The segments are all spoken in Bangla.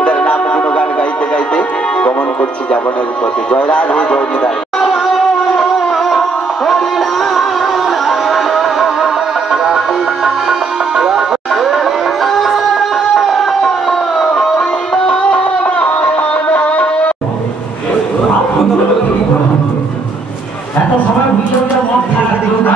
ওদের নাম গুণগান গাইতে গাইতে গমন করছি জীবনের পথে। জয় রাধে, জয় নিতাই। এত সময় ভিডিওটা মন খারাপ দেখুন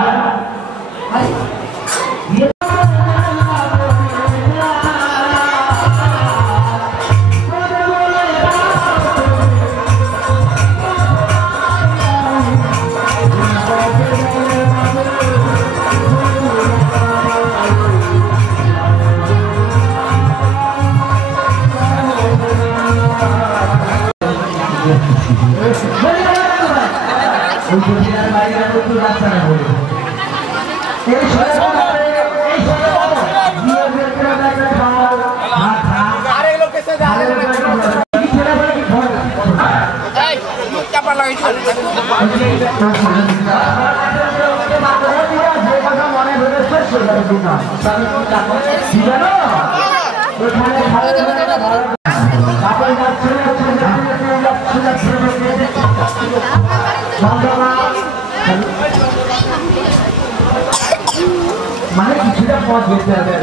মানে কিছুটা পথ যেতে হবে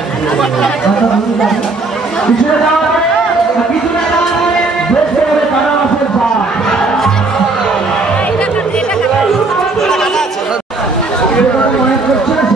কিছুটা যাওয়া কিছুটা দেশে কারণ আছে মনে করছে না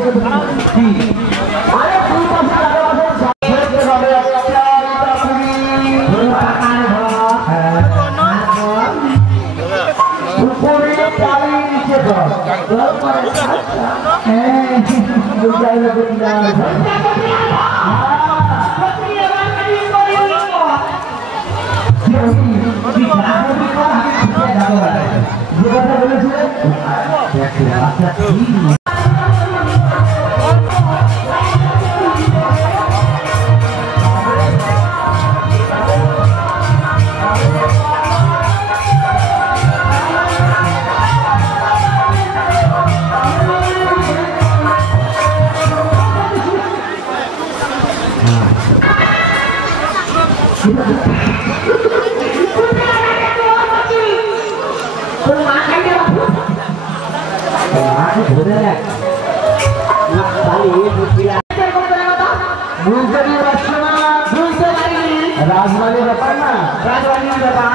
রাজবাড়ির ব্যাপার না, রাজবাড়ির ব্যাপার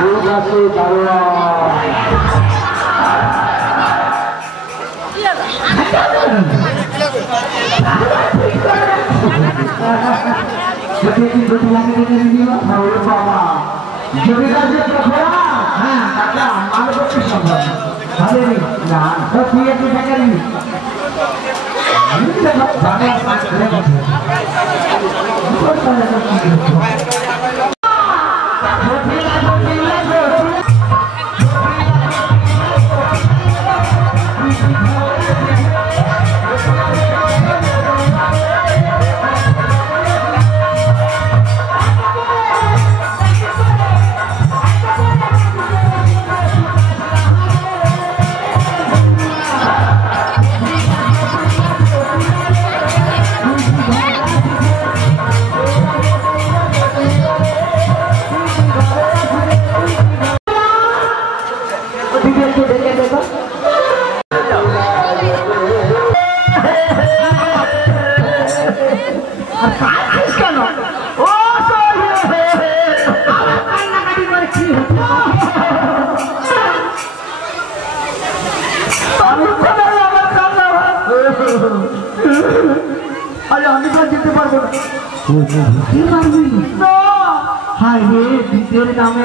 নামে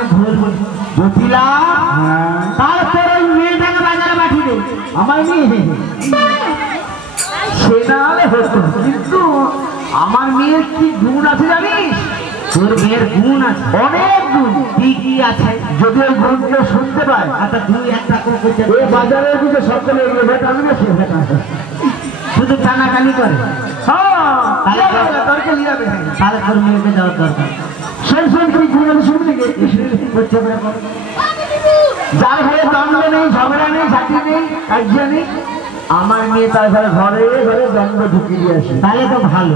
তারপর ওই মেয়েটাকে বাজারে পাঠিয়ে দে আমার মেয়ে সেটা হলে হতো, কিন্তু আমার মেয়ের কি গুণ আছে জানিস? তোর মেয়ের গুণ আছে, অনেক গুণ। কি কি আছে? যদি ওই গুণগুলো শুনতে পায়, আচ্ছা তুই একটা বাজারে কিন্তু সকলে শুধু টানাটানি করে, তাহলে তোর মেয়েকে যাওয়ার দরকার। যার ঘরে দ্বন্দ্ব নেই, ঝগড়া নেই, ঝাঁটি নেই, কার্য নেই, আমার মেয়ে তার ঘরে ঘরে ঘরে দ্বন্দ্ব ঢুকিয়ে দিয়ে আসে। তাহলে তো ভালো,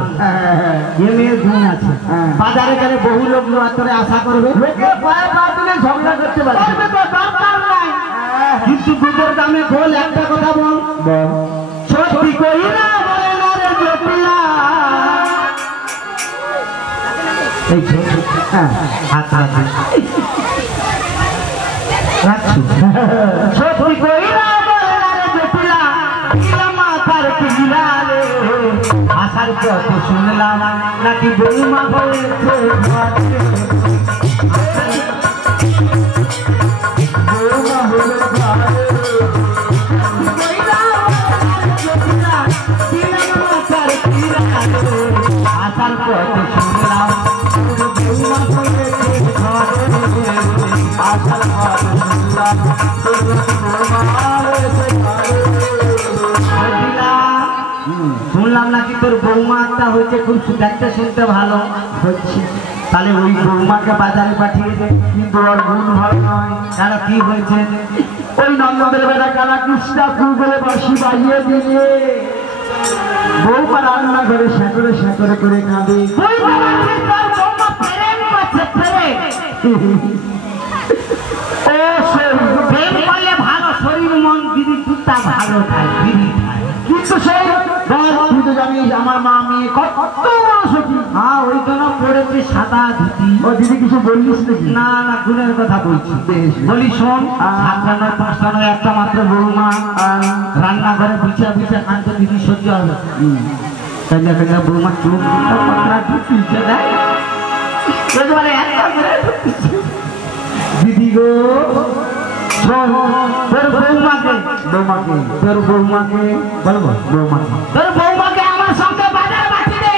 এ মেয়ের গুণ আছে। বাজারে গেলে বহু লোক তোরে আশা করবে, লোকে পায়ে পা দিলে ঝগড়া করতে পারবে, দরকার নাই। কিন্তু দুধের দামে বল একটা কথা বল, সত্যি কই না বলে না রে জটিলা। এই হাত রাখছি, সত্যি কই না বলে না রে জটিলা, মাথার কিলা রে। আসার পথে শুনলাম নাকি বৌমা বলেছে আসার পথে শুনলাম বৌমা বলেছে আসার পথে শুনলাম শুনলাম নাকি তোর বৌমাটা হয়েছে খুব দেখতে শুনতে ভালো হচ্ছে, তাহলে ওই বৌমাকে বাজারে পাঠিয়ে দে। কিন্তু ওর গুণ ভালো নয়। তারা কি হয়েছে, ওই নন্দনের বেলা কালা কৃষ্ণা ফুল বলে বাঁশি বাজিয়ে দিলে বৌমা রান্না করে স্যাঁকড়ে স্যাঁকড়ে করে কাঁদে। ভালো শরীর মন দিদি টুকটা ভালো খায়, দিদি খায়। কিন্তু সেই তুই তো জানিস আমার মা মেয়ে কত বড় সখী। হ্যাঁ, ওই জন্য পড়েছে সাদা ধুতি। ও দিদি কিছু বললিস নাকি? না না, গুণের কথা বলছি। বলি শোন, 7টা নয় 5টা নয়, একটা মাত্র বৌমা রান্নাঘরে বিছা বিছা কাঁদতে দিদি সহ্য হবে। কাঁদা কাঁদা বৌমা চুপ ধুতিছে দেয় একেবারে একটা করে দিদি গো তোর বৌমাকে বলবো, তোর বৌমাকে আমার সঙ্গে বাজারে পাঠিয়ে দে।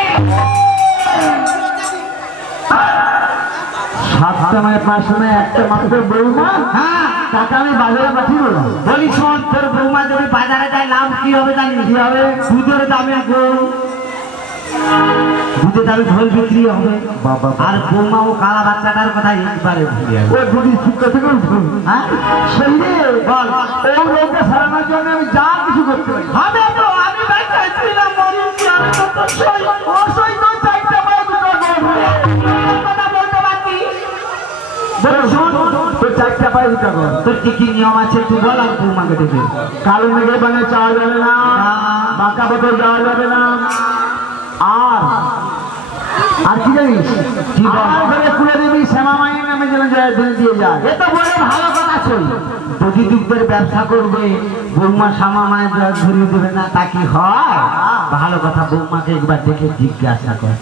7টা নয় 5টা নয়, একটা মাত্র বৌমা। হ্যাঁ, তাকে আমি বাজারে পাঠিয়ে দেবো। বলি শোন, তোর বৌমা যদি বাজারে যায় লাভ কি হবে জানিস? কি হবে? দুধের দামে দুধের দামে ঝোল বিক্রি হবে। আর বৌমা ও কালা বাচ্চাটার কথা একবারে ও দুধি শিক্ষা থেকে হ্যাঁ সেই বল, ওই লোককে সারানোর জন্য আমি যা কিছু করতে পারি। হবে তো, আমি ছিলাম মরিছি, আমি তো অসই তো 4টা পায়ে দুটো কথা বলতে পারছি। তোর 4টা পায়ে দুটো কর। তোর কি কি নিয়ম আছে তুই বল, আর বৌমাকে দেবে। কালো মেঘে বানিয়ে চাওয়া যাবে না, বাঁকা বোতল যাওয়া যাবে না। আর কি জানিস, কি ঘরে খুলে দিবি শ্যামা মায়ের নামে যেন দিয়ে যায়। এ তো বলে ভালো কথা ছিল। যদি দুধের ব্যবসা করবে, বৌমা শ্যামা মায়ের জল ধরিয়ে দেবে না, তা কি হয়? ভালো কথা, বৌমাকে একবার দেখে জিজ্ঞাসা কর।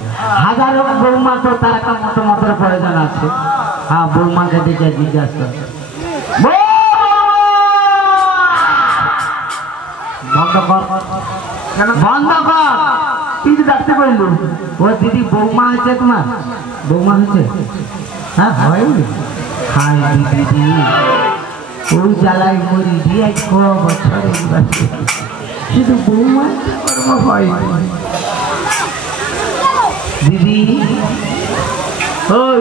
হাজারো বৌমা তো তার একটা মতামতের প্রয়োজন আছে। হ্যাঁ, বৌমাকে দেখে জিজ্ঞাসা কর। বন্ধ কর, বন্ধ কর। কি ডাকতে পারলো? ও দিদি বৌমা হয়েছে তোমার? বৌমা হয়েছে? হ্যাঁ হয়। হাই দিদি, ওই জ্বালায় মরি দিয়ে 6 বছর শুধু বৌমা হয়। দিদি ওই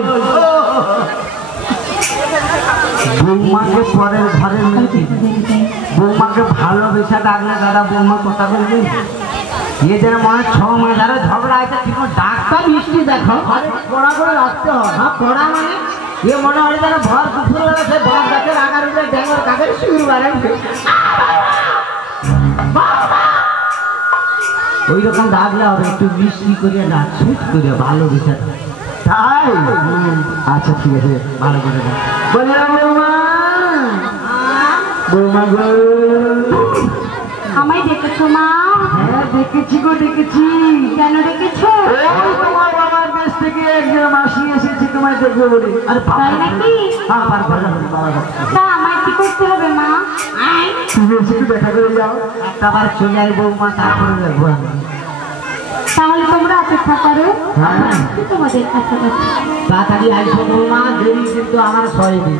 বৌমাকে পরের ঘরে মেয়ে, বৌমাকে ভালোবেসে ডাকলে দাদা বৌমা কথা বলবে। ये যেন মনে 6 মাস ধরে ঝগড়া আছে, ঠিক ডাক্তার মিষ্টি দেখো পড়া করে রাখতে হয়। হ্যাঁ, পড়া মানে এ মনে হয় যেন ভর দুপুর বেলা সে বড় গাছের আগার উপরে ড্যাঙ্গর কাকের শুরু বাড়ে ওই রকম ডাকলে হবে, একটু মিষ্টি করে ডাক, সুট করে ভালোবেসে। তাই? আচ্ছা ঠিক আছে, ভালো করে ডাক। বলি বৌমা, বৌমা গো আমায় ডেকেছো মা? হ্যাঁ ডেকেছি গো, ডেকেছি। কেন ডেকেছো? তোমার বাবার দেশ থেকে একজন মাসি এসেছে তোমায় দেখবে বলে। আরে তাই নাকি? তা আমায় কি করতে হবে মা? তুমি এসে একটু দেখা করে যাও, একটা বার চলে আয় বৌমা, তারপরে দেখবো। তাহলে তোমরা অপেক্ষা করো, তোমাদের কাছে তাড়াতাড়ি আইসো বৌমা, দেরি কিন্তু আমার সয়নি।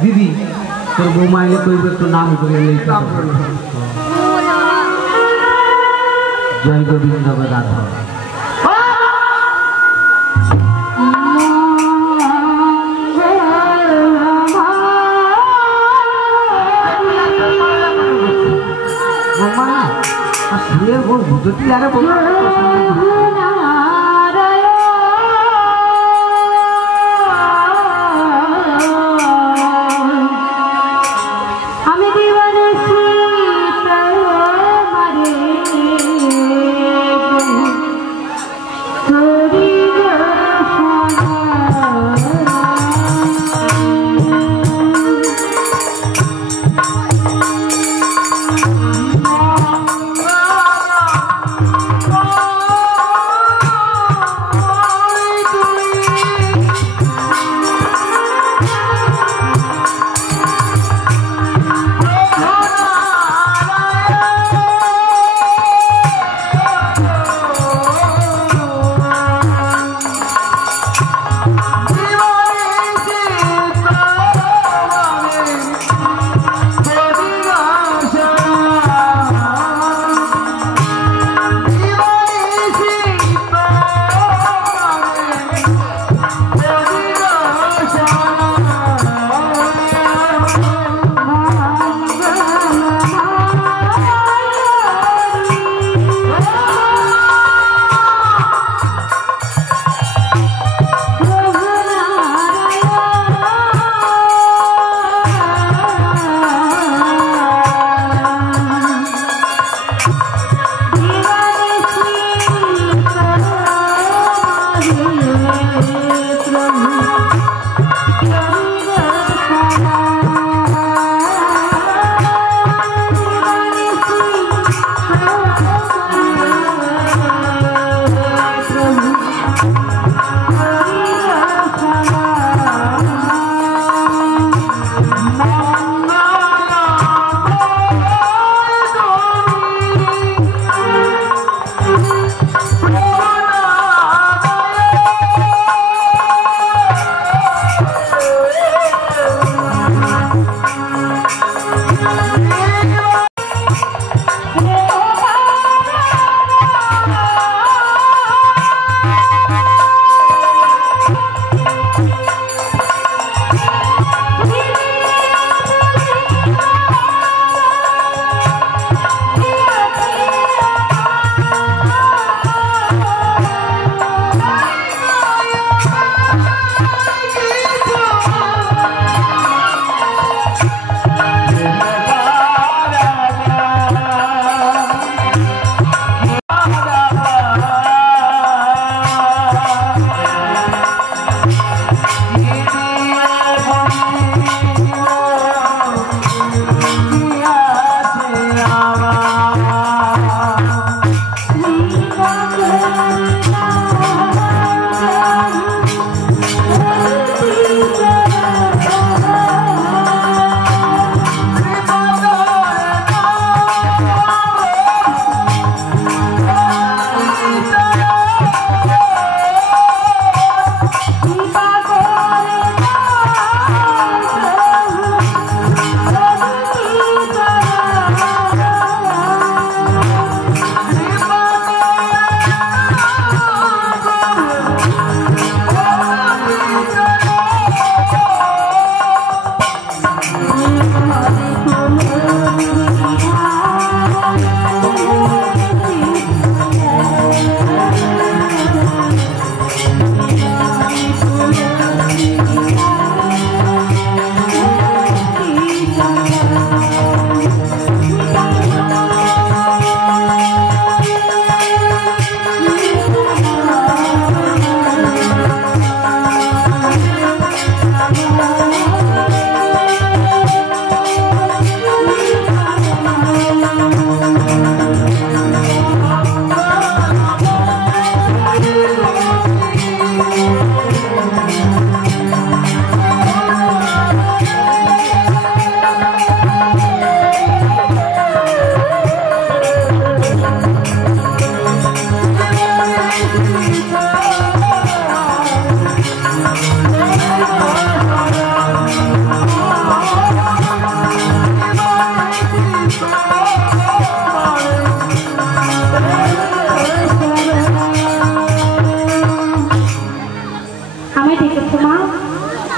দিদি তোর বৌমা এলে কইবে একটু নাম করে জয় গোবিন্দ রাধা। বৌমা জানো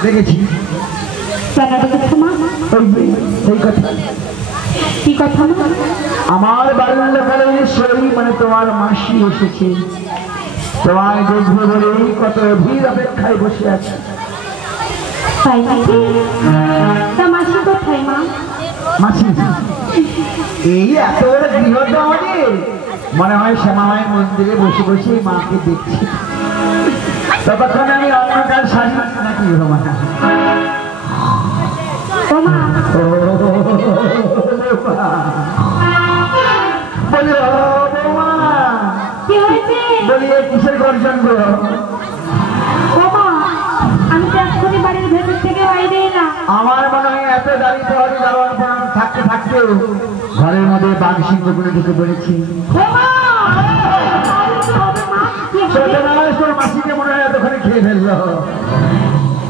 দেখেছি কেন দেখেছো মা? ওই কথা কি কথা মা? আমার বাল্যকালে সেই মানে তোমার মাসি এসেছে, তোমায় দেখবে বলে কত ভিড় অপেক্ষায় বসে আছে। তাই নাকি? তা মাসি কোথায় মা? মাসি এই এত বড় গৃহটা আমাদের, মনে হয় শ্যামামায়ের মন্দিরে বসে বসে মাকে দেখছি। ততক্ষণ আমি অন্য কাজ সারি নাকি মা? ও মা, কি হয়েছে? বলি কিসের গর্জন গো? ও মা, আমি তো এক্ষুনি বাড়ির ভেতর থেকে বাইরে এলাম। আমার মনে হয় এত গাড়ি প্রহরী যাওয়ার পর থাকতে থাকতে ঘরের মধ্যে বাঘ সিংহ করে ঢুকে পড়েছি। ও মা, কি হবে মা? কি হবে? তোর মাসিকে মনে হয় এতখানি খেয়ে ফেললো।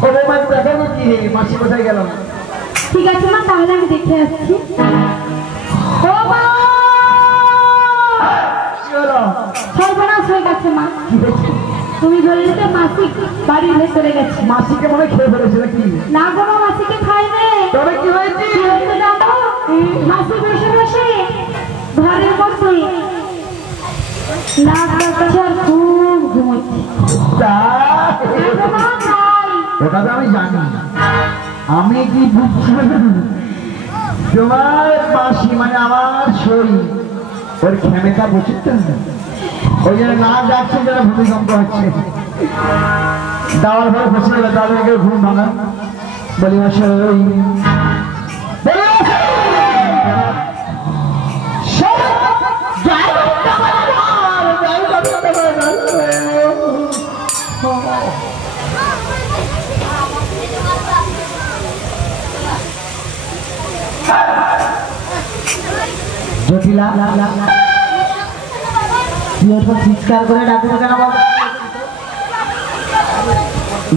ও বৌমা দেখাবো কি মাসি কোথায় গেল? ঠিক আছে মা, তাহলে আমি দেখে আসছি। ও মা, কি হলো? সর্বনাশ হয়ে গেছে মা। তুমি বললে তো মাসি বাড়ির ভেতরে গেছে। মাসিকে মনে হয় খেয়ে ফেলেছে নাকি? না গো মা, মাসিকে খাইবে। তবে কি হয়েছে? কি হয়েছে জানো? মাসি বসে বসে ঘরের মধ্যে নাক ডাকছে আর খুব ঘুমোচ্ছে। তাই? না গো মা, তাই। ওটা তো আমি জানি, আমি কি বুঝছি তোমার মাসি মানে আমার শরীর ওর ক্ষমতা বুঝতে, ওই জন্য না যাচ্ছে যেন ভূমিকম্প হচ্ছে। দাওয়ার ঘরে বসে গেলে তাদেরকে ঘুম ভাঙা। বলি মশাই, জটিলা তুই এত চিৎকার করে ডাকবো কেন বাবা?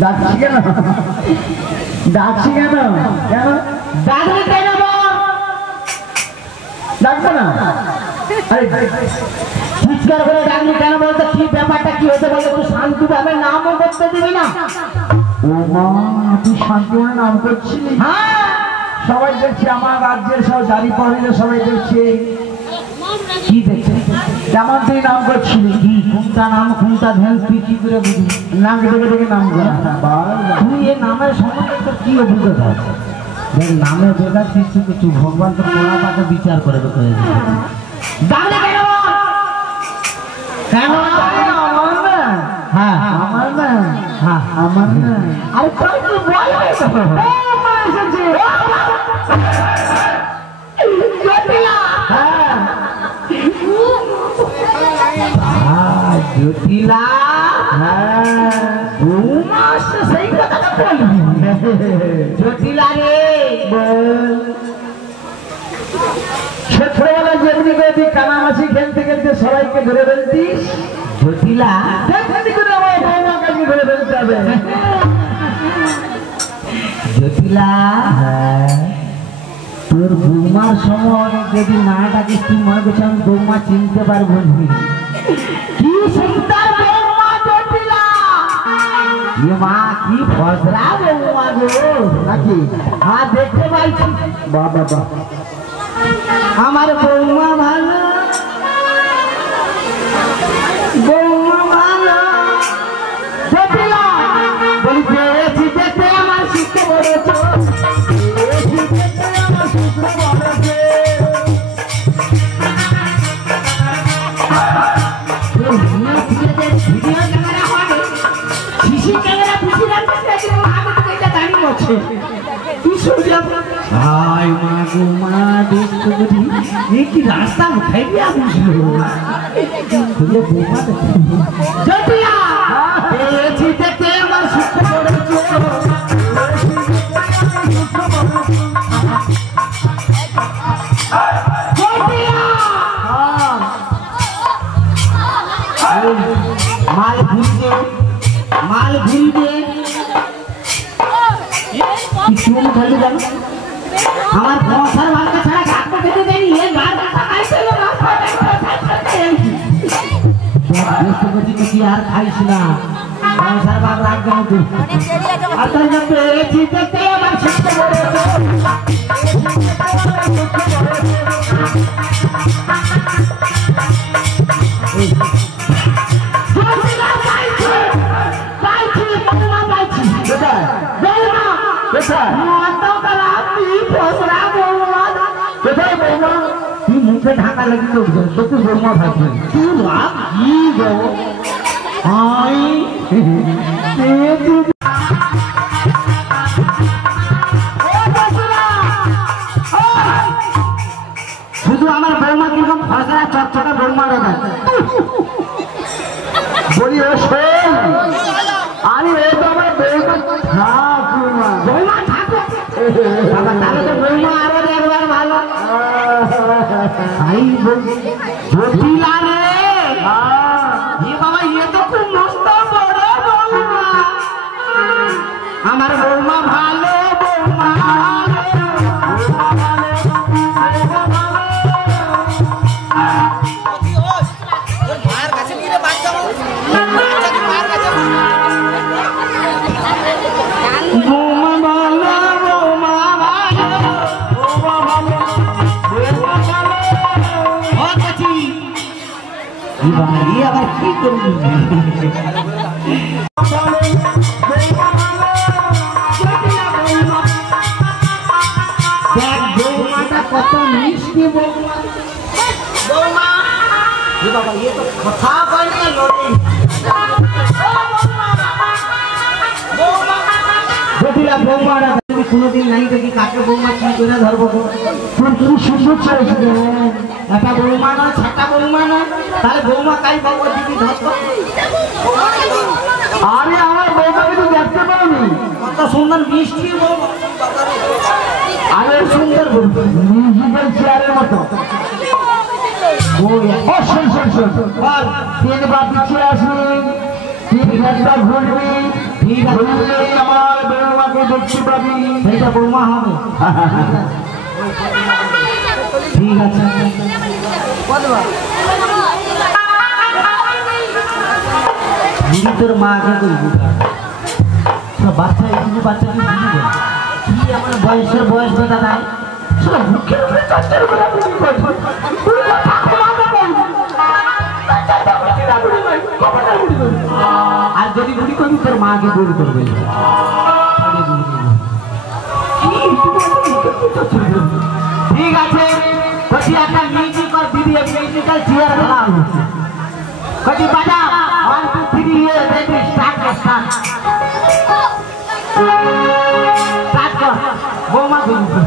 ডাকছি কেন? ডাকছি কেন? কেন ডাকবি কেন? ডাকবো না। আরে চিৎকার করে ডাকলি কেন বলতো? কি ব্যাপারটা কি হতে বলতো? তুই শান্তি ভাবে নামও করতে দিবি না? ও মা, তুই শান্তি ভাবে নাম করছিলি? হ্যাঁ, সবাই দেখছি, আমার রাজ্যের সব জারি পড়িলে সবাই দেখছে। কি দেখছে? যেমন তুই নাম করছিলি, কি কোনটা নাম কোনটা ধ্যান তুই কি করে বুঝবি? নাম দেখে দেখে নাম করা। তুই এ নামের সম্বন্ধে তোর কি অভিজ্ঞতা আছে? দেখ, নামে বেকার কিছু কিছু ভগবান তো পোড়া পাকে বিচার করে করে ডাকলে কেন? কেন আমার না? হ্যাঁ আমার না। হ্যাঁ আমার না। আরে তুই কি বলবি? জটিলা, সেই কথাটা বলবি? জটিলা রে, ছোটবেলায় যেমনি করে তুই কানামাছি খেলতে খেলতে সবাইকে ধরে ফেলতিস, জটিলা তেমনি করে আমার বৌমাকে ধরে ফেলতে হবে। জটিলা, তোর বৌমার সময় যদি না ডাকিস তুই মনে করছি আমি বৌমা চিনতে পারবো না। কি সুন্দর বৌমা জটিলা! মা কি ফসরা বৌমা গো নাকি? হ্যাঁ দেখতে পাইছি। বাবা বাবা, আমার বৌমা ভালো, বৌমা ভালো। জটিলা বলি পেয়েছি দেখতে আমার শিখতে বলেছ, রাস্তা উঠাই দিয়া বুঝলো দেখতে আমার সুস্থ মাল ঘুরবে, মাল ঘুরবে। চুল খালি জানো আমার পয়সার মালকে ছাড়া কাকতে খেতে দেয়নি। এ গাছ কি আর খাইস না, পয়সার ভাগ রাখবে না তুই। আর তাই পেয়েছি দেখতে আমার কোথায় বৌমা? তুই মুখে ঢাকা লাগি তো তুই বৌমা ভাববেন তুই লাভ কি গো? শুধু আমার বৌমা কিরকম ফসলা চটচটা বৌমা রেখা বলি ও শোন আরে ও তো আমার বৌমা ঠাকুমা বৌমা ঠাকুর তাহলে তো বৌমা আরো একবার ভালো জটিলা রে বাবা ইয়ে তো খুব মস্ত বড় বৌমা আমার বৌমা ভালো বৌমা আবার কি করবি বৌমাটা কত মিষ্টি বৌমা বাবা ইয়ে তো কথা বলে জটিলা বৌমাটা তুমি কোনোদিন নাই দেখি কাকে বৌমা কি করে ধরবো তুমি সুন্দর ছেড়েছিল একটা বৌমা নয় ছাটা বৌমা নয় তাহলে বৌমা কাই বাবা দিদি ধরতো আরে আমার বৌমাকে তো দেখতে পাওনি কত সুন্দর মিষ্টি বৌমা আরে সুন্দর মিউজিক্যাল চেয়ারের মতো তিন বার পিছিয়ে আসবি তিন ঘন্টা ঘুরবি আমার বৌমাকে দেখতে পাবি সেইটা বৌমা হবে ঠিক আছে তোর মাকে করবি বাচ্চা একটু বাচ্চাকে বুঝবে কি আমার বয়সের বয়স বেটা নাই মুখের উপরে চারটার উপরে আর যদি বুড়ি করবি তোর মাকে বুড়ি করবে ঠিক আছে কচি একটা মিউজিক আর দিদি মিউজিক্যাল চেয়ার খেলা কচি বাজা 1 2 3 রেডি স্টার্ট কর বৌমা বলবো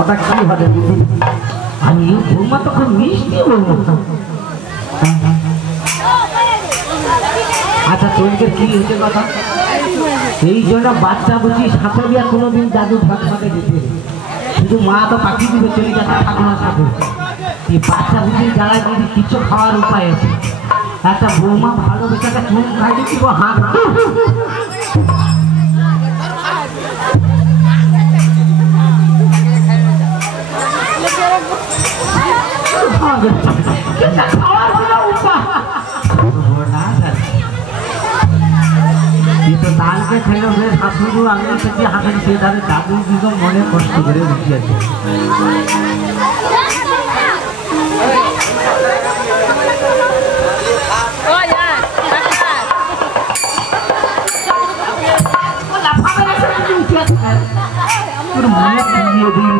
ওটা কি হবে দিদি আমি বৌমা তো খুব মিষ্টি বৌমা আচ্ছা তোদের কি হচ্ছে কথা এই জন্য বাচ্চা বুঝি সাথে দিয়ে কোনোদিন জাদু ভাত খাতে দিতে শুধু মা তো পাখি দিবে চলে যাচ্ছে ঠাকুমার সাথে এই বাচ্চা বুঝি যারা যদি কিছু খাওয়ার উপায় আছে একটা বৌমা ভালো বেচাটা চুন খাই দিচ্ছি হাত তালকে খেলো শাশুড়ি আমি থেকে হাতে সে ধারে দাদু দিকে মনে কষ্ট করে বসে আছে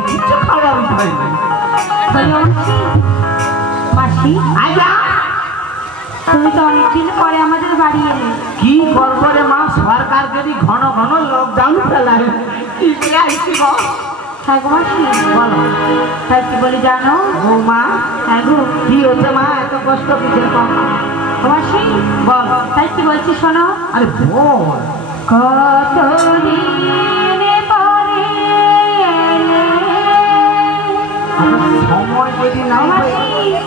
কিছু খাবার উপায় নেই মাসি তুমি তো অনেকদিন পরে আমাদের বাড়ি এলে কি করবো রে মা সরকার যদি ঘন ঘন লকডাউন ফেলায় বলো তাই কি বলি জানো ও মা হ্যাঁ গো কি হচ্ছে মা এত কষ্ট কিসের কম মাসি বল তাই কি বলছি শোনো আরে বল কতদিন পরে সময় যদি না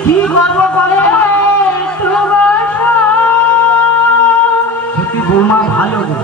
কি করবো বলে সত্যি বৌমা ভালো গো।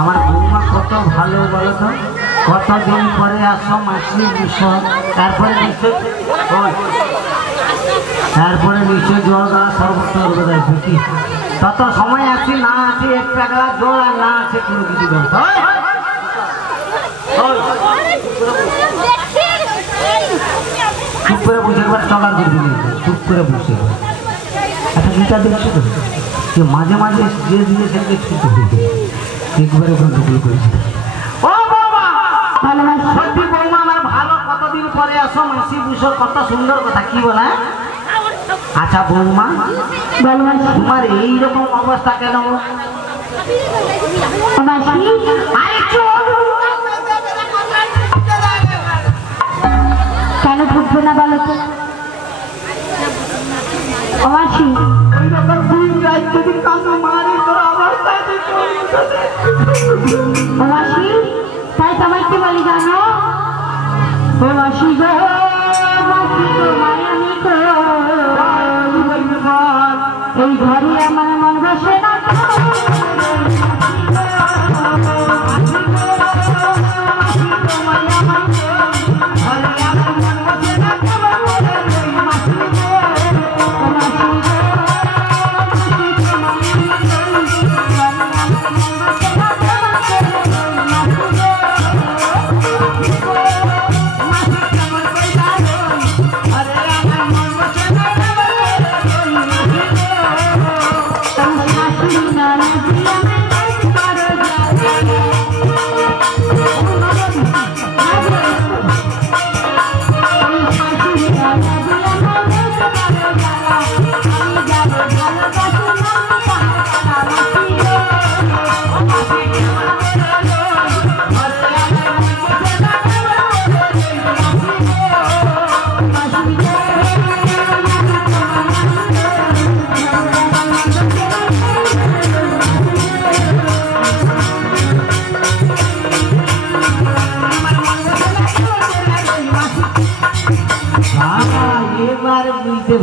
আমার বৌমা কত ভালো বলো তো, কতদিন পরে আসো মাসি বিষয়, তারপরে নিশ্চয় জল দেওয়া সর্বত্র দেখো কি তত সময় আছি না আছে এক টাকা জল আর না আছে কোনো কিছু ব্যবস্থা। চুপ করে বসে একবার চলার করবি, চুপ করে বসে একটা গীতা দেখছো তো যে মাঝে মাঝে যে দিকে সেদিকে ছুটে দিতে একবারে ওখানে ঢুকলো করেছে। ও বাবা সত্যি বৌমা আমার ভালো, কতদিন পরে আসো মাসি বুঝো, কত সুন্দর কথা কি বলে। আচ্ছা বৌমা তোমার এইরকম অবস্থা কেন? কেন ঢুকবে না বলো তো মাসি? মাসি তাই তোমায় কি বলি জানো? ও মাসি গো মাসি গো মায়ানি গো, এই ঘরে আমার মন বসে না।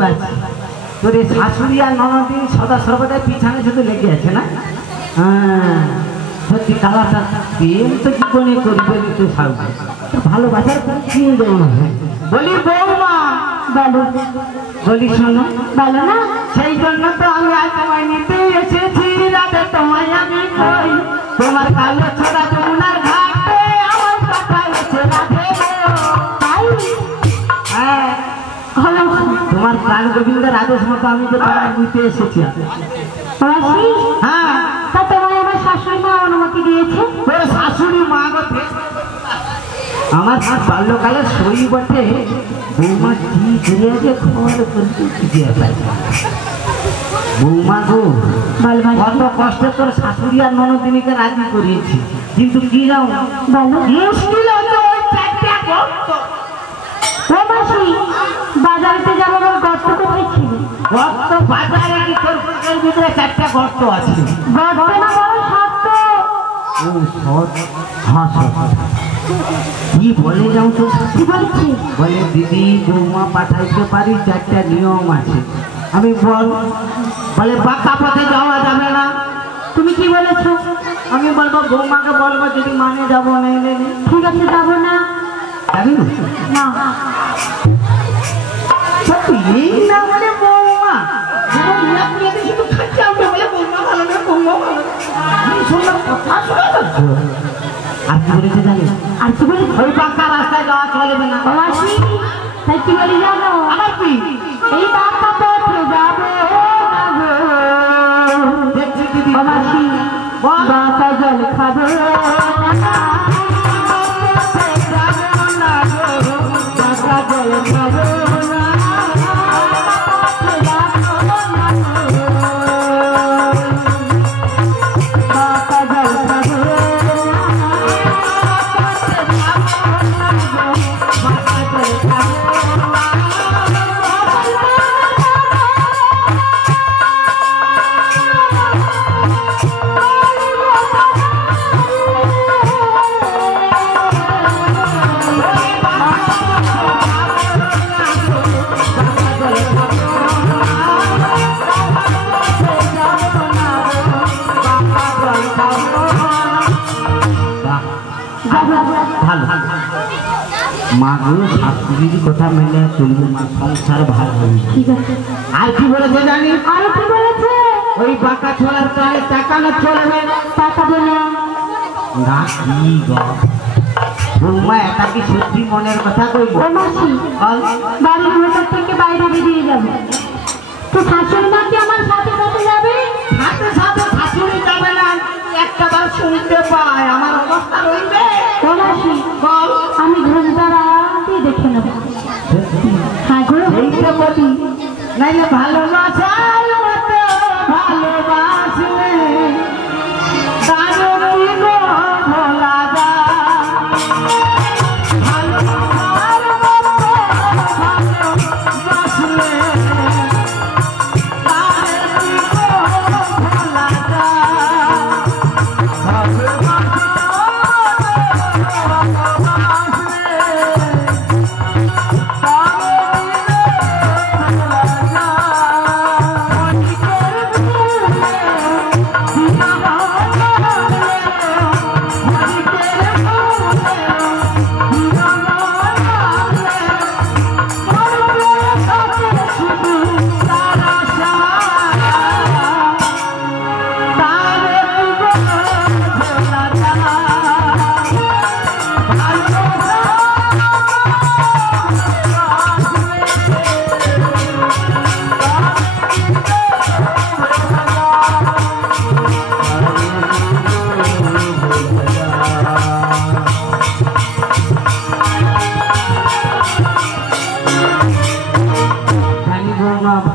পারছি। তোর এই শাশুড়ি আর ননদিন সদা সর্বদাই পিছনে শুধু লেগে আছে না? হ্যাঁ, সত্যি কালাটা প্রেম তো কি করে করবে তো সামনে ভালোবাসার কি দেবো বলি বৌমা বলো বলি শোনো বলো না। সেই জন্য তো আমি আজ তোমায় নিতে এসেছি রাতে তোমায় আমি কই তোমার কালো ছোড়া যমুনার ঘাটে আমার কথা এসে রাখে তাই হ্যাঁ তোমার প্রাণ গোবিন্দের আদেশ মতো আমি তো তোমায় নিতে এসেছি। মাসি হ্যাঁ তা তোমায় আমার শাশুড়ি মা অনুমতি দিয়েছে? তোর শাশুড়ি মা গো আমার বাল্যকালের সই বটে বৌমা কি ঘুরে আছে খবর করতে বৌমা গো বল মাসি কত কষ্টে তোর শাশুড়ি আর ননদিনীকে রাজি করিয়েছি কিন্তু কি যাও বলো। মুশকিল হচ্ছে ওই চারটা গর্ত। ও মাসি বাজারেতে যাবো আমার গর্ত কোথায় ছিল? গর্ত বাজারে কি তোর পুকুরের ভিতরে চারটা গর্ত আছে? গর্ত না বড় সত্য। ও সৎ হ্যাঁ সৎ কি বলে যাও তো কি বলছি? বলে দিদি বৌমা পাঠাইতে পারি চারটা নিয়ম আছে। আমি বলে পাকা পথে যাওয়া যাবে না। তুমি কি বলেছো? আমি বলবো বৌমাকে বলবো যদি মানে যাবো না ঠিক আছে যাবো না। যাবি না সত্যি এই না বলে বৌমা শুধু খাচ্ছে আমরা বলে বৌমা ভালো না বৌমা ভালো শুনলাম কথা শোনা যাচ্ছে। আর কি বলেছে জানি আর কি বলি? ওই পাকা রাস্তায় যাওয়া চলবে না। ও মাসি তাই কি বলি জানো? আবার কি এই পাকা পথে যাবো না গো। দেখছি দিদি ও মাসি বাঁকা জল খাবো না। বাঁকা জল খাবো না। বাঁকা জল খাবো ভালো মা গো শাশুড়ির কথা মেনে চলবে মা সংসার ভালো হবে। ঠিক আছে। আর কি বলেছে জানি আর কি বলেছে? ওই বাঁকা ছোলার কানে টাকানো চলবে টাকা দেবে না কি গো বৌমা এটা কি সত্যি মনের কথা কইব? ও মাসি বল বাড়ির ভেতর থেকে বাইরে বেরিয়ে যাবে তো শাশুড়ি মা কি আমার সাথে সাথে যাবে? সাথে সাথে শাশুড়ি যাবে না একটা বার শুনতে পায় আমার অবস্থা রইবে। ও মাসি বল আমি ঘুমটার আরামটি দেখে নেব। হ্যাঁ ঘুরে এইটা বলি নাইলে ভালোবাসার মতো ভালোবাসলে তার কি গো ভোলা যায়? ভালোবাসার মতো ভালোবাসলে তার কি গো ভোলা যায়?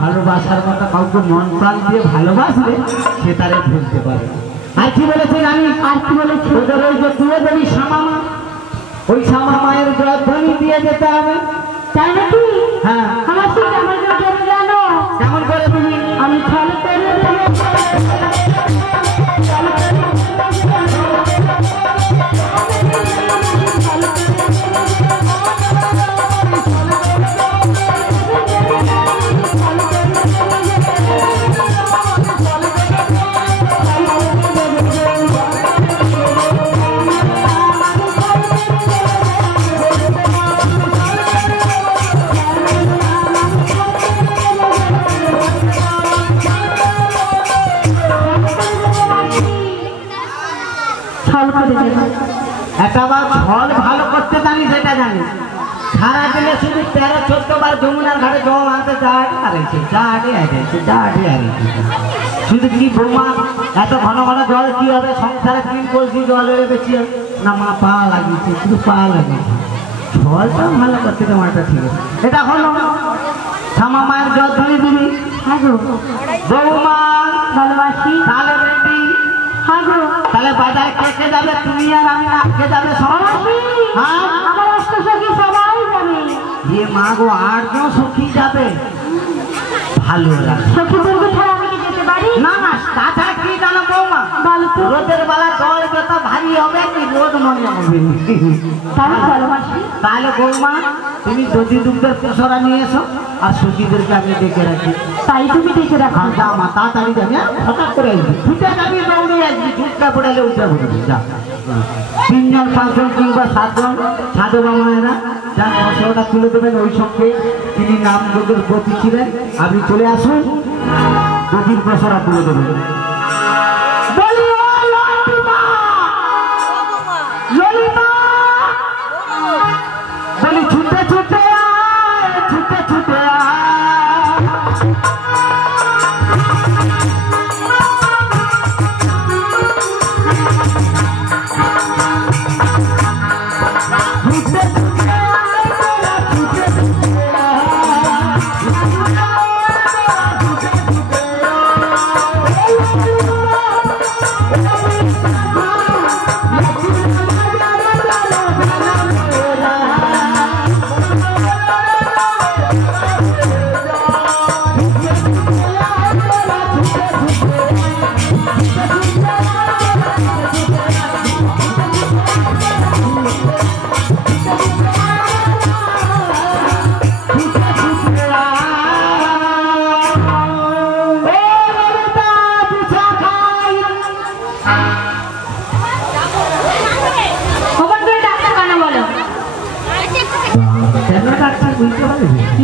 ভালোবাসার কথা কাউকে মন প্রাণ দিয়ে ভালোবাসলে সে তারে ভুলতে পারে। আর কি বলেছে জানি? আর কি বলেছে? ওদের ওই যে তুলে দেবী শ্যামামা ওই শ্যামা মায়ের জয়ধ্বনি দিয়ে যেতে হবে। তাই নাকি? হ্যাঁ আমার ঠিক আমার জন্য জানো কেমন করে তুমি আমি ছলে করে করে দেবো। একটা বার ফল ভালো করতে জানি সেটা জানি, সারা দিনে শুধু 13-14 বার যমুনার ঘাটে জল আনতে হারিয়েছে, শুধু কি বৌমা এত ঘন ঘন জল কি হবে, সংসারে 3 কলসি জল এলে বেশি না, মা পা লাগিয়েছে, শুধু পা লাগিয়েছে, জলটা ভালো করতে তোমার এটা ঠিক আছে। এটা হলো শ্যামা মায়ের জল ধরে দিবি। হ্যাঁ গো বৌমা ভালোবাসি। তাহলে রেডি। হ্যাঁ গো তাহলে বাজারে কে যাবে, তুমি আর আমি না, কে যাবে সবাই? হ্যাঁ আমার অষ্টসখী সবাই যাবে। ये माँ को 8 জন সখী যাবে, ভালো লাগে। সখীদেরকে ছাড়া আমি কি যেতে পারি? না না, তাছাড়া কি জানো বৌমা, বলো তো। রোদের বেলা জল যত ভারী হবে কি রোদ মনে হবে। তাই ভালোবাসি। তাহলে বৌমা তুমি যদি দুধের পসরা নিয়ে এসো, আর সখীদেরকে আমি ডেকে রাখি। তাই তুমি ডেকে রাখো। হ্যাঁ যা মা, তাড়াতাড়ি যাবি, হঠাৎ করে আসবি, ছুটে যাবি, দৌড়ে আসবি, ছুটটা পড়ালে উঠে পড়বি। যা 3 জন 5 জন কিংবা 7 জন সাধু বামনেরা যার পসরাটা তুলে দেবেন, ওই সঙ্গে তিনি নাম যোগের প্রতি ছিলেন, আপনি চলে আসুন, নদীর পসরা তুলে দেবেন। বলি ও ললিতা, ললিতা, বলি ছুটে ছুটে আয়, ছুটে ছুটে আয়।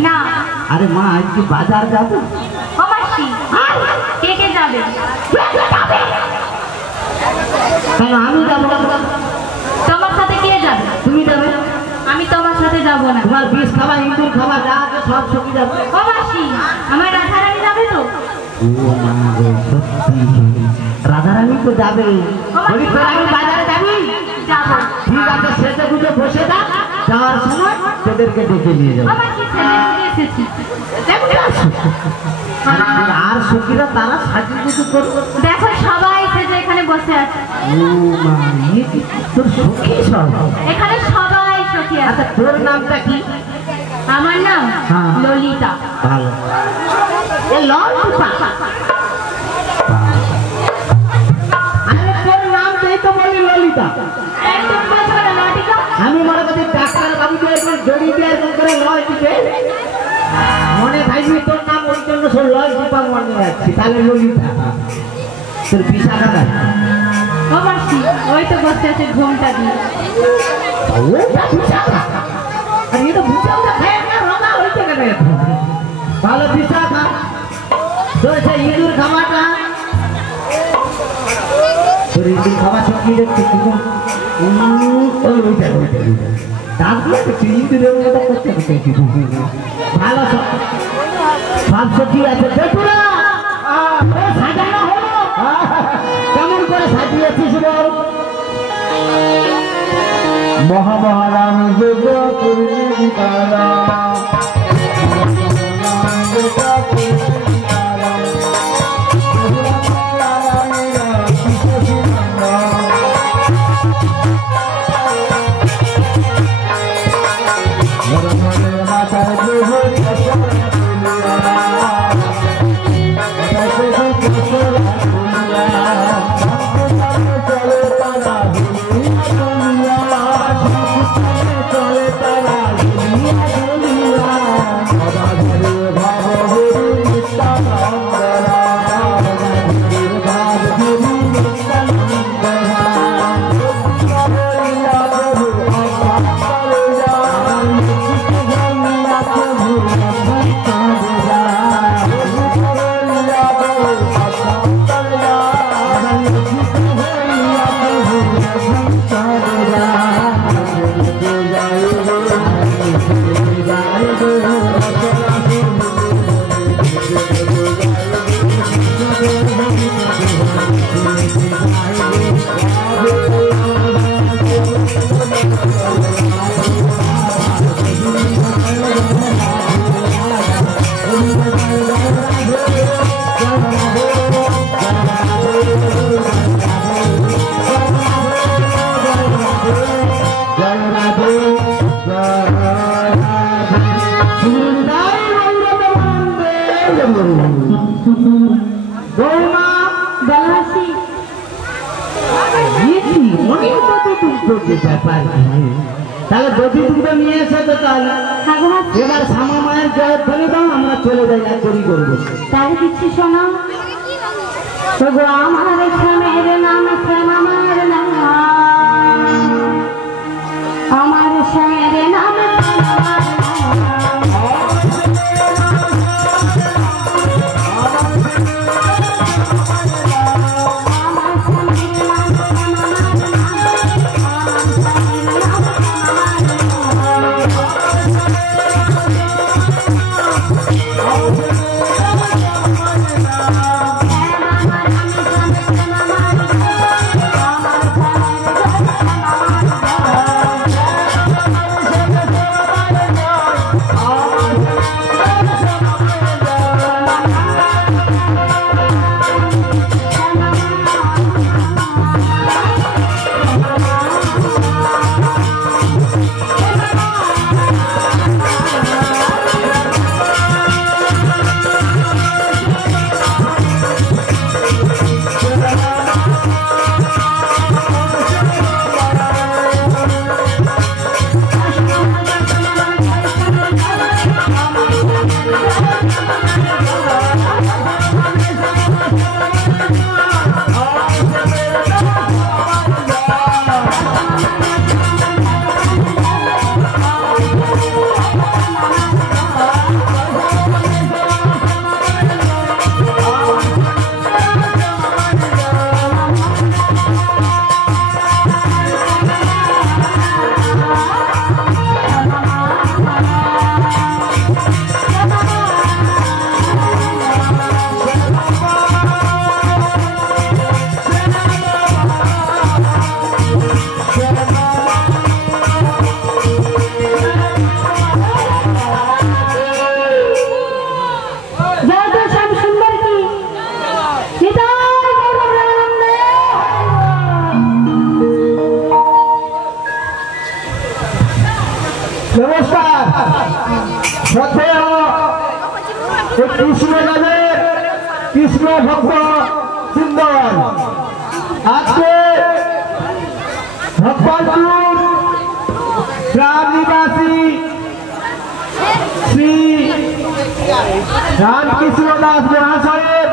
না আরে মা, আজকে বাজার যাবো। ও মাসি, কে কে যাবে? কেন আমি যাবো? তোমার সাথে কে যাবে? তুমি যাবে। আমি তোমার সাথে যাব না। তোমার বিষ খাবার, ইঁদুর খাবার যা আছে সব সখী যাবে। ও মাসি, আমার রাধারানী যাবে তো? ও মা গো, সত্যি রাধারানী তো যাবে। বলি তোর আমি বাজারে যাবি? যাবো। ঠিক আছে, সেজে গুজে বসে থাক, যাওয়ার সময় তোদেরকে ডেকে নিয়ে যাবো। আমার কি ছেলে বুঝে এসেছি। আর সখীরা তারা সাজি গুজু করবো। দেখো সবাই সেজে এখানে বসে আছে। ও মা, ইয়ে কি তোর সখী সব? এখানে সবাই সখী আছে। আচ্ছা তোর নামটা কি? আমার নাম হ্যাঁ। ললিতা। ভালো, এ ললিতা। আরে তোর নামটাই তো বলি ললিতা। একদম বলছো না ললিতা? আমি মনে করছি ডাক্তার বাবুকে একবার জড়ি দিয়ে এরকম করে লয় দিতে মনে থাকবি তোর নাম, ওই জন্য সব লয় দীপা মনে রাখছি। তাহলে ললিতা তোর বিশাখা দেয়। ও মাসি, ওই তো বসে আছে ঘুমটা দিয়ে। ভালো বিশাখা, তোর সেই ইঁদুর খাবারটা, তোর ইঁদুর খাবার সব কি দেখছি ভালো সব সখী আছে। সাজানো হলো কেমন করে সাজিয়েছিস বল? মহামহারাম যোগ পূর্ণিকারা Thank you. ব্যাপার তাহলে যদি দুটো নিয়ে এসেছো তাহলে এবার শ্যামা মায়ের জয়ের ধ্বনি দাও, আমরা চলে যাই এক করি করবো। তাই দিচ্ছি শোনো, তবু আমার শ্যামের নাম শ্যামা মার নাম, আমার শ্যামের নাম শ্যামা মার কৃষ্ণ ভক্ত সুন্দর আজকে ভগবানপুর গ্রাম নিবাসী শ্রী রামকৃষ্ণ দাস মহাশয়ের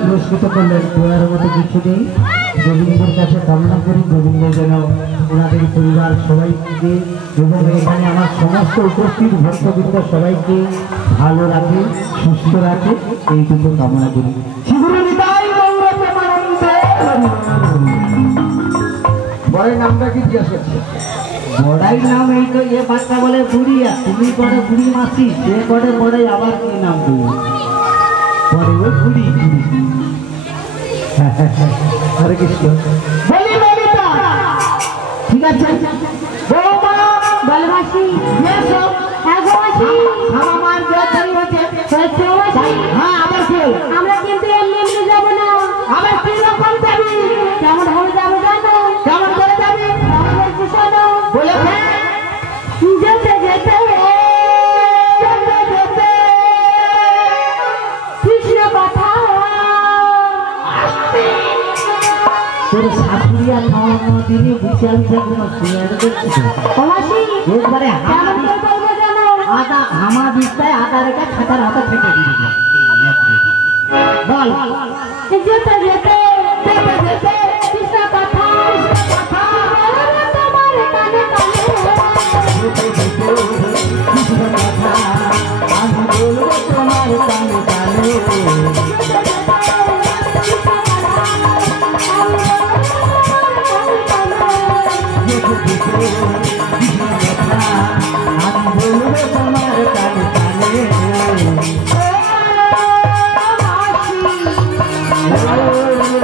পুরস্কৃত করলেন। দোয়ার মতো কিছু নেই, গোবিন্দের কাছে কামনা করি গোবিন্দ যেন ওনাদের পরিবার সবাইকে এবং এখানে আমার সমস্ত উপস্থিত ভক্তবৃন্দ সবাইকে ভালো রাখে, সুস্থ রাখে, এইটুকু কামনা করি। বড়ের নামটা কি জিজ্ঞাসা করছে? বড়াই নাম এই তো এ বাচ্চা বলে বুড়িয়া, তুমি করে বুড়ি মাসি, সে করে বড়াই, আবার কি নাম দেবো পরে ওই বুড়ি। হরে কৃষ্ণ। বলি ললিতা, ঠিক আছে বৌমা বল মাসি। এসো। হ্যাঁ গো মাসি। আমার জয় হচ্ছে। হ্যাঁ আবার কেউ। আমরা কিন্তু এমনি এমনি যাবো না। আবার কি রকম যাবি? কেমন ভাবে যাবো জানো? কেমন করে যাবি? কেমন বলছি শোনো। বলে যেতে যেতে কৃষ্ণ কথা তোর শাশুড়িয়া খাওয়ানো দিনে বিশাল কোনো শুয়ার দেখছি ও মাসি। একবারে কেমন করে বলবো জানো? আদা হামা দিস্তায় আদা রেখে খাতার হাতে থেকে দিয়ে দিল। বল যেতে যেতে যেতে যেতে কৃষ্ণ কথা তোমার কানে কানে আমি বলবো তোমার কানে কানে Oh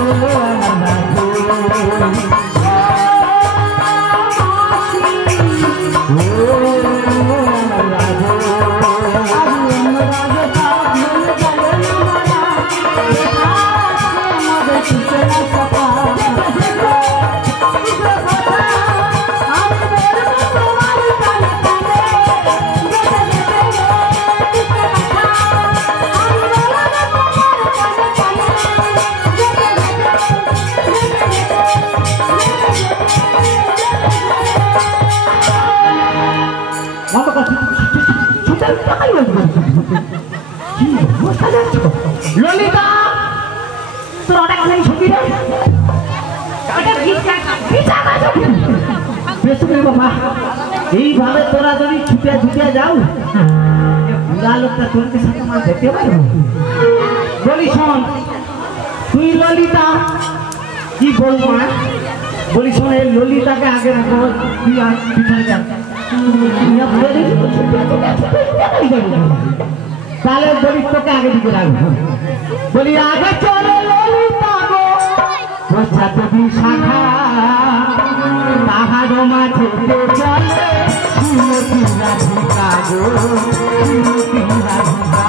তোর অনেকখানি ছবি রে বাবা এইভাবে তোরা যদি ছুটে ছুটে যাও বুড়া লোকটা তোরকে সাথে আমার যেতে পারবো বলি শোন তুই ললিতা কি বলবো না বলি শোন এই ললিতাকে আগে রাখো তুই আর পিছনে যা তাহলে বলি তোকে আগে দিকে রাখবো বলি আগে চলে ললিতা গো প্রসাদ বিশাখা তাহার মাঝে চলে শ্রীমতী রাধিকা গো শ্রীমতী রাধিকা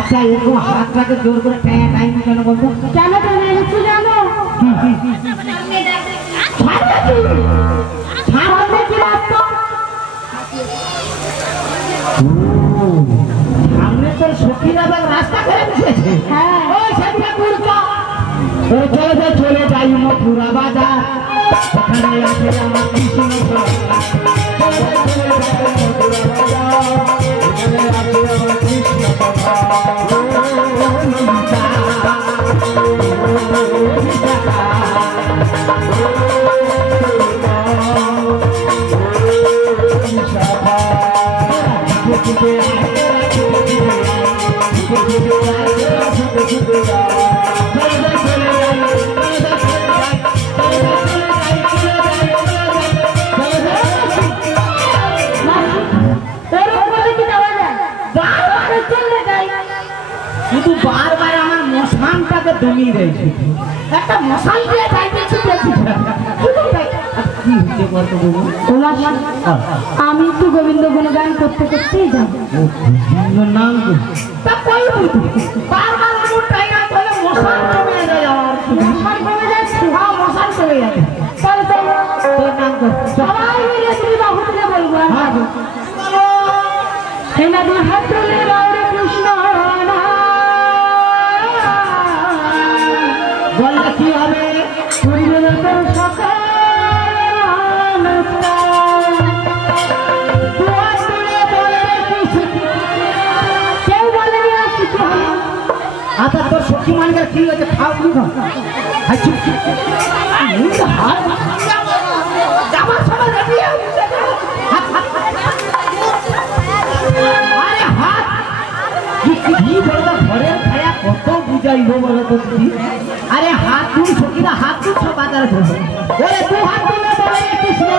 আচ্ছা এরকম হাতটাকে জোর করে টাইম কেন বলতো কেন কেন এনেছি জানো সামনে তোর সখীরা রাস্তা করে দিয়েছে চলে যাই মথুরা বাজার ওখানে আছে আমার কৃষ্ণ শুধু বারবার আমার মশানটাকে দমিয়ে রয়েছে একটা মশান দিয়ে যাইতেছি আমি তো গোবিন্দ গুণগান করতে করতেই যাবো নাম বারবার মশান কমে যায় মশান কমে যাচ্ছে মশান কমে যাবে তাহলে তোর নাম কর সবাই মিলে তুমি বাবু থেকে বলবো হাত তুলে রাউরে কৃষ্ণ বললে কি হবে আচ্ছা তোর সখী মানকার কি হয়েছে খাও কি খাও ঘরের খায়া কত বুঝাইব বলো তো আরে হাত তুই সখীরা হাত তুই সব বাজারে ধরবে ওরে তুই হাত তুলে বলে কৃষ্ণ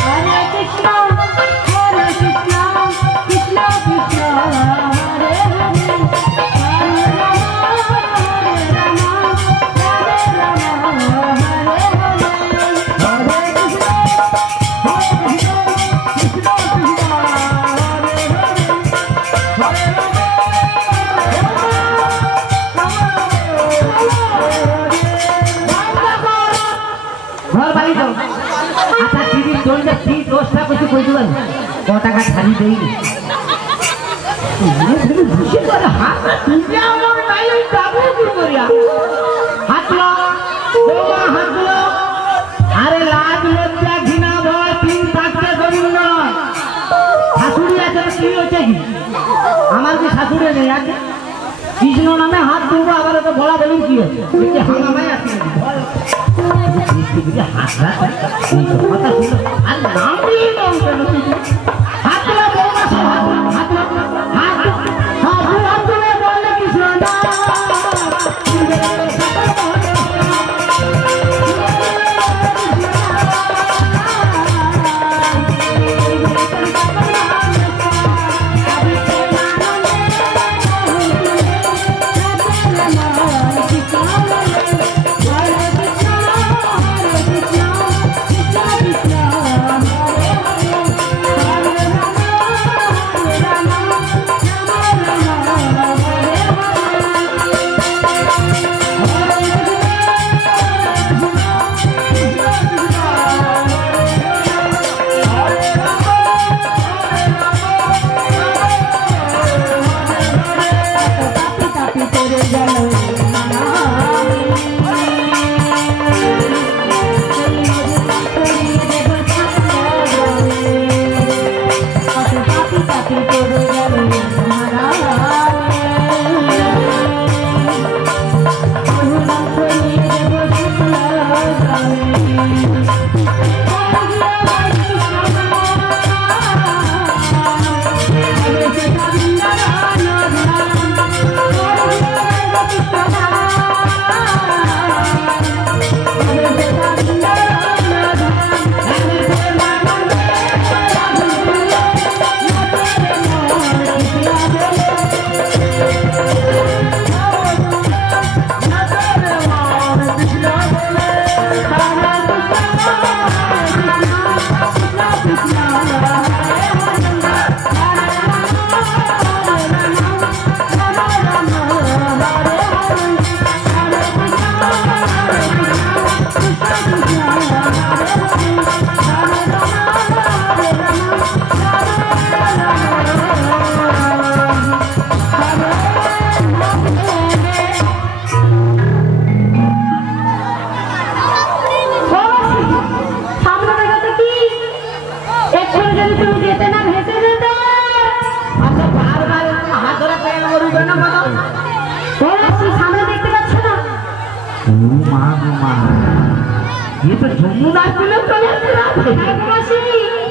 Hare Krishna ঘর বাড়ি যাও। আচ্ছা দিদি তোরটা কি দোষটা কিছু কইতে পারো? ক টাকা ছাড়ি দেই খুশি করে হাত তুললে আমার নাই ওই যাবো কি করিয়া হাতলো বৌমা হাতলো। আরে লাজ লজ্জা ঘৃণা ভয় তিন চারটে দলিল নয়। শাশুড়ি আছে কি হচ্ছে কি? আমার কি শাশুড়ি নেই আছে? কৃষ্ণ নামে হাত তুলবো আবার ওকে বলা বলুন কি হচ্ছে? হামামায় আছে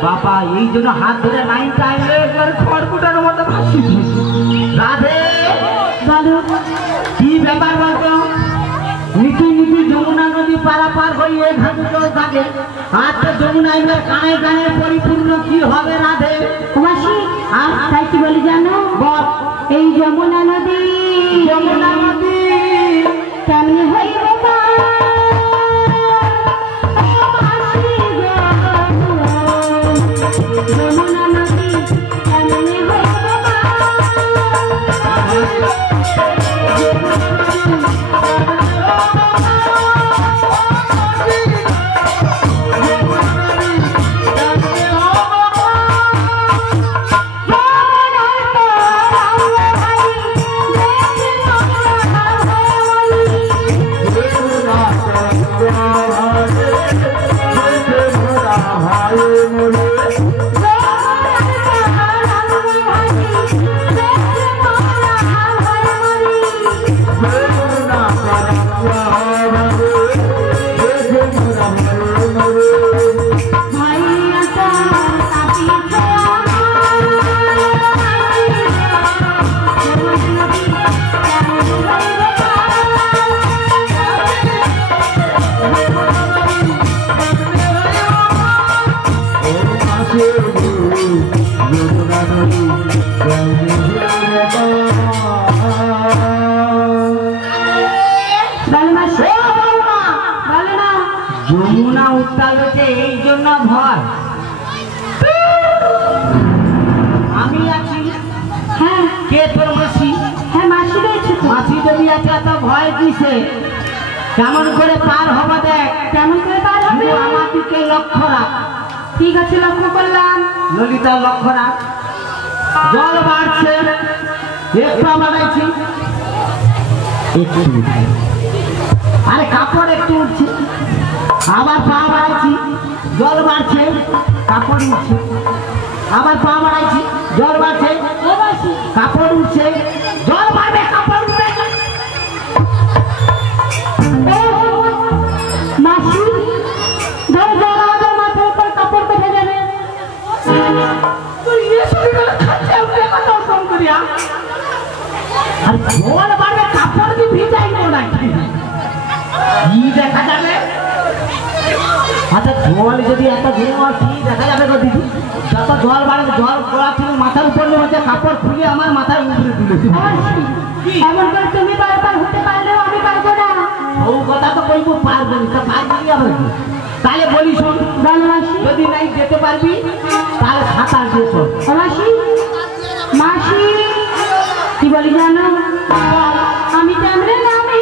বাবা এই জন্য হাত ধরে লাইন চাইলে একবার খড়কুটার মতো ভাসি রাধে কি ব্যাপার বলতো? নিচু নিচু যমুনা নদী পারাপার হয়ে ভাগুলো থাকে আর তো যমুনা এবার কানে কানে পরিপূর্ণ কি হবে রাধে? মাসি আর তাই কি বলি জানো? বল। এই যমুনা নদী কেমনে হইব যমুনা নদী কেমনে তোর মাসি? হ্যাঁ মাসি রয়েছে তো। মাসি যদি আছে এত ভয় দিছে, কেমন করে পার হবা দেখ। কেমন করে পার হবে? তুই আমার দিকে লক্ষ্য রাখ। ঠিক আছে, লক্ষ্য করলাম। ললিতা লক্ষ্য রাখ। জল বাড়ছে, একটু বাড়াইছি, একটু উঠছে। আরে কাপড় একটু উঠছে, আবার পা বাড়াইছি, জল বাড়ছে, কাপড় উঠছে, আবার পা বাড়াইছি, জল বাড়ছে, ও মাসি, কাপড় উঠছে, জল বাড়বে, কাপড় উঠবে। মাসি ধর জল আমাদের মাথার উপর, কাপড় কোথায় যাবে? তুই এ শুনে গেলে খাচ্ছে উঠে কথা ফোন করিয়া। আর জল বাড়বে, কাপড় কি ভিজাই না নাকি? কি দেখা যাবে? আচ্ছা জল যদি এত ধোঁয়া, কি দেখা যাবে গো দিদি? যত জল বাড়বে, জল পড়া থেকে মাথার উপর হচ্ছে, কাপড় খুলে আমার মাথার উপরে তুলেছি। মাসি, এমন করে তুমি বারবার হতে পারলেও আমি পারবো না। ও কথা তো কইবো, পারবো না, তা পারবি আবার কি? তাহলে বলি শোন, বল মাসি। যদি নাই যেতে পারবি তাহলে সাঁতার দিয়ে শোন। ও মাসি, মাসি কি বলি জানো? আমি কেমনে নামি,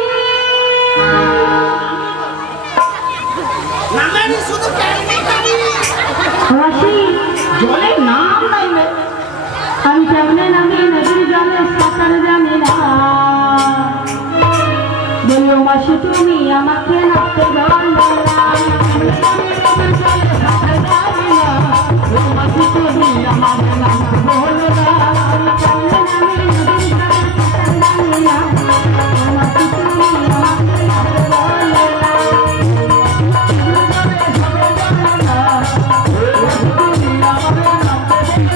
মাসি জলের নাম নাই রে। আমি কেমনে নামি, নদীর জলে সাঁতার জানি না। বলো মাসি তুমি আমাকে নামতে বলো না। আমি নদীর জলে সাঁতার জানি না। ও মাসি তুমি আমাকে নামতে বলো না। আমি কেমনে নামি, নদীর জলে সাঁতার জানি না। ও মাসি তুমি আমাকে নামতে বলো না।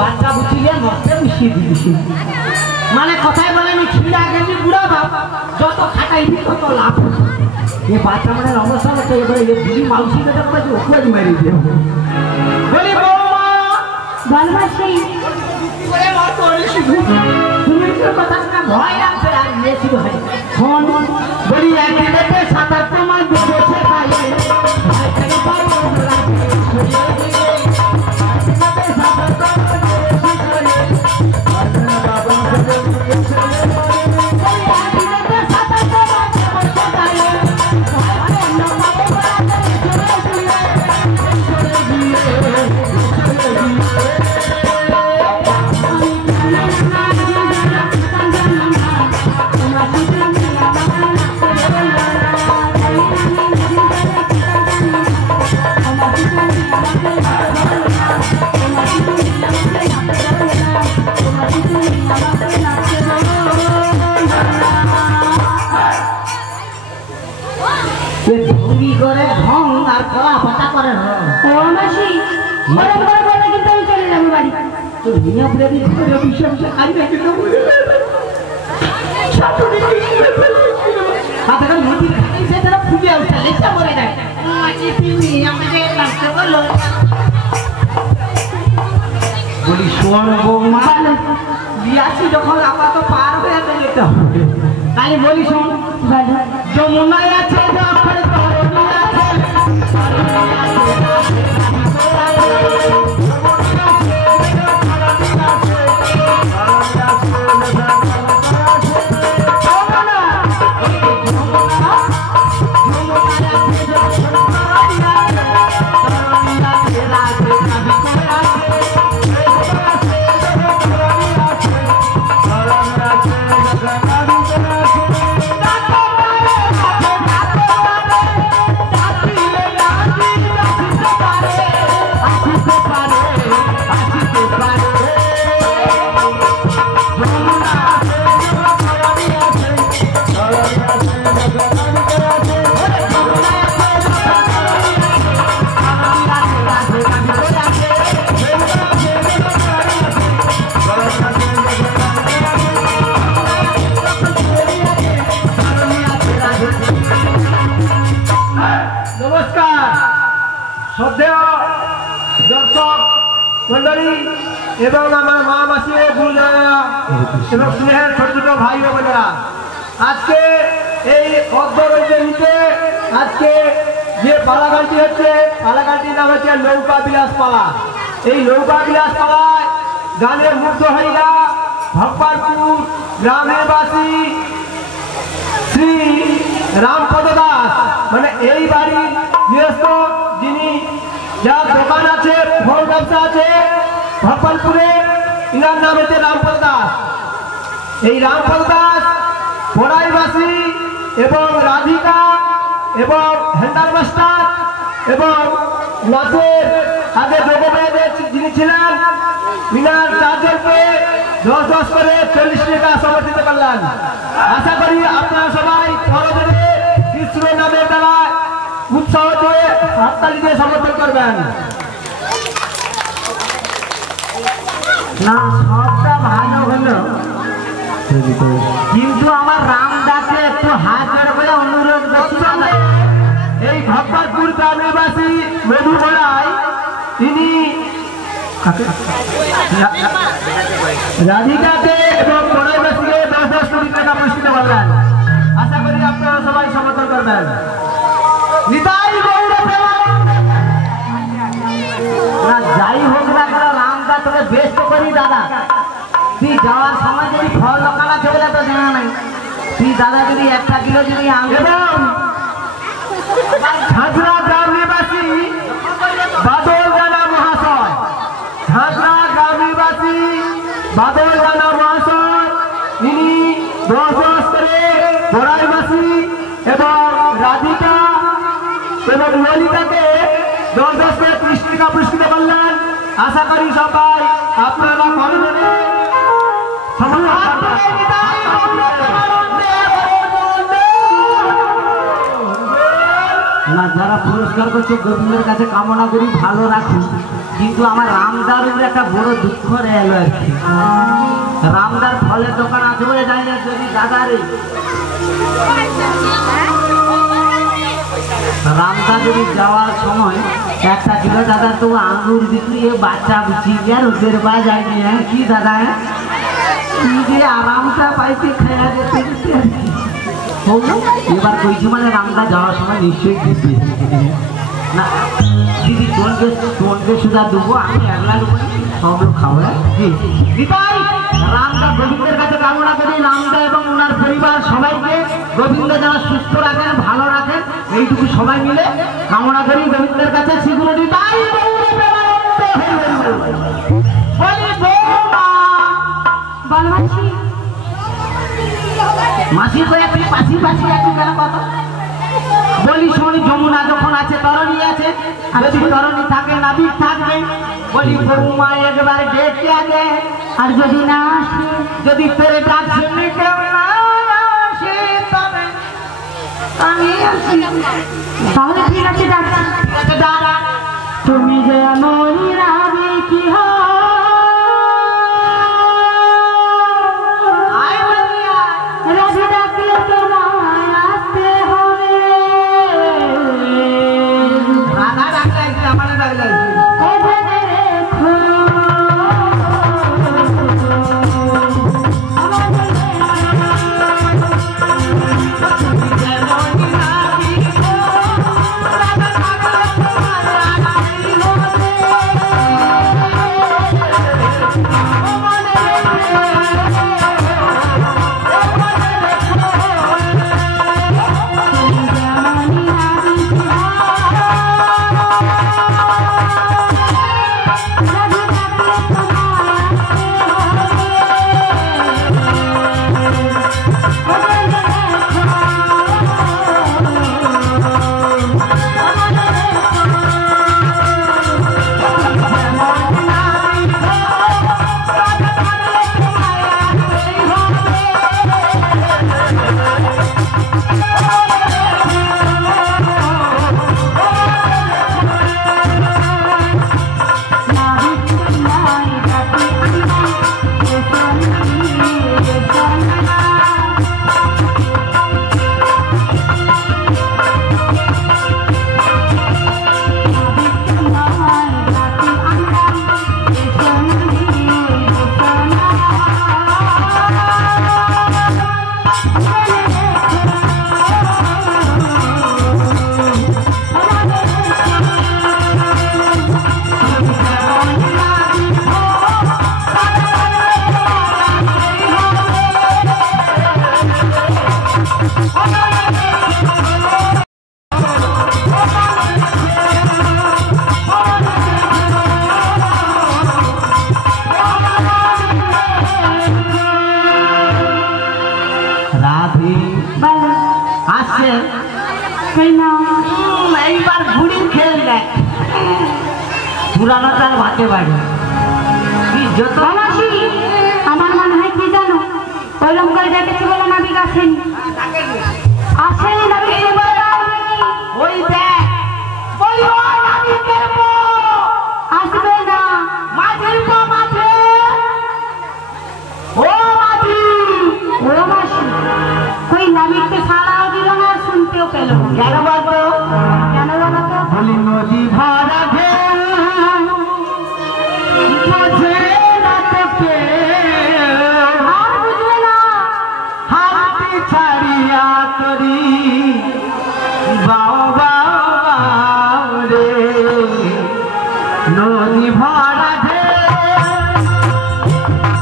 বাচ্চা বুঝিয়ে নষ্ট মিশিয়ে দিয়েছি। মানে কথাই বলে আমি ছিঁড়া গেছি বুড়া বাপ, যত খাটাইবি তত লাভ। এ বাচ্চা মানে অবস্থা হচ্ছে, এবারে এ বুড়ি মাউসি বেটা পাচ্ছি, ওকে মেরে দিয়ে বলি বৌমা ভালোবাসি তুমি কথা না ভয় লাগছে। আর ইয়ে শুরু হয় ফোন বলি একদিনে সাঁতার তোমার বসে খাইয়ে ভাই থেকে পাবো করে ঢং আর কলা পাতা করে ও মাসি ওরকম করে বললে কিন্তু আমি চলে যাবো বাড়ি। তো নিয়ে পড়ে দিয়ে করে বিষয় কাজে কিন্তু শাশুড়ি হাতে করে মুড়ি খাইছে, তারা ফুলে উঠে লেচা মরে যায়। মাছি তুমি আমাকে লাগতে বলো বলি শোন বৌমা, বিয়াছি যখন আমার তো পার হয়ে যেতে হবে। তাহলে বলি শোন, যমুনায় আছে যখন নমস্কার শ্রদ্ধেয় দর্শক মন্ডলী এবং আমার মা মাসি ও গুরুজনেরা এবং স্নেহের ছোট ছোট ভাই ও বোনেরা, আজকে এই অর্ধরৈতে আজকে যে পালাগানটি হচ্ছে, পালাগানটির নাম হচ্ছে নৌকা বিলাস পালা। এই নৌকা বিলাস পালায় গানে মুগ্ধ হইয়া ভগবানপুর গ্রামের বাসী শ্রী রামপদ দাস, মানে এই বাড়ির গৃহস্থ, যিনি যার দোকান আছে, ফল ব্যবসা আছে ভগবানপুরে, ইনার নাম হচ্ছে রামপদ দাস। এই রামপদ দাস পড়াইবাসী এবং রাধিকা এবং হ্যান্ডার মাস্টার এবং নাচের আগে যোগবেদের যিনি ছিলেন, মিনার চারজনকে 10-10 করে 40 টাকা সময় দিতে পারলেন। আশা করি আপনারা সবাই পরবর্তী কৃষ্ণ নামের দ্বারা উৎসাহ দিয়ে হাততালি দিয়ে সমর্থন করবেন। না, সবটা ভালো হলো, কিন্তু আমার রামদাসকে একটু হাত জোড় করে অনুরোধ করছি। এই ভগবানপুর গ্রামবাসী মধু বড়াই, তিনি রাধিকাকে এবং পড়াইবাসীকে 10-10 কোটি টাকা পুরস্কৃত করলেন। আশা করি আপনারা সবাই সমর্থন করবেন। নিতাই গৌর না, যাই হোক না কেন, রামদাস তোকে বেশ তো করি দাদা। তুই যাওয়ার সময় যদি ফল দোকানা চলে তো জানা নাই, তুই দাদা যদি 1 কিলো যদি এবং ঝাঁঝরা গ্রামবাসী বাদল রানা মহাশয়, ঝাঁঝরা গ্রামবাসী বাদল রানা মহাশয়, তিনি 10-10 করে বড়াইবাসী এবং রাধিকা এবং ললিতাকে 10-10 করে 30 টাকা পুরস্কৃত করলেন। আশা করি সবাই আপনারা করবেন। না, যারা পুরস্কার করছে গোবিন্দের কাছে কামনা করি ভালো রাখুন, কিন্তু আমার রামদার উপরে একটা বড় দুঃখ এলো আর কি। রামদার ফলের দোকান আছে বলে যাই না, যদি দাদারে রামদা যদি যাওয়ার সময় 1 কিলো দাদা তো আঙুর বিক্রি বাচ্চা বুঝি আর ওদের বা যায়নি। হ্যাঁ কি দাদা, তুই যে আরামটা পাইতে খেয়া যেতে এবার কইছি, মানে রামদা যাওয়ার সময় নিশ্চয়ই দিবি না দিদি, তোনকে সুদা দেবো, আমি 1 লাখ সব লোক খাওয়া। রামদা গোবিন্দের কাছে কামনা করি রামদা এবং ওনার পরিবার সবাইকে গোবিন্দ যেন সুস্থ রাখেন, ভালো রাখেন, এইটুকু সবাই মিলে কামনা করি গোবিন্দের কাছে। সেগুলো মাসি করে তুই পাশি পাশি আছি কেন কথা বলি? শোনি, যমুনা যখন আছে তরণী আছে, যদি তরণী থাকে নাবিক থাকবে। বলি বৌমা একবার ডেকে আগে, আর যদি না আসে, যদি তোর ডাক শুনে কেউ না আসে তবে আমি আসি। তাহলে ঠিক আছে দাদা, তুমি যে মরি রাবে কি রাধে ডাকলে তোমায় আসতে হবে। রাধা ডাকলে আমার ডাকলে রাধে তাই না এইবার ঘুড়ির খেল দেখ পুরানো তার ভাতে বাড়ি যত মাসি আমার মনে হয় কি জানো ওইরকম করে দেখেছি বলে নাবিক আসেনি আসেনি নাবিক ওই দেখ ওই নাবিকের বউ আসবে না মাঝির বউ মাঝে ও মাঝি ও মাসি ওই নাবিককে ছাড়াও দিল না শুনতেও পেল না কেন বলতো কেন বলো তো বলি নদী ভরা ঢেউ বোঝে না তোকে আর বুঝবে না হাতি ছাড়িয়া তরি বাও বাও রে নদী ভরা ঢেউ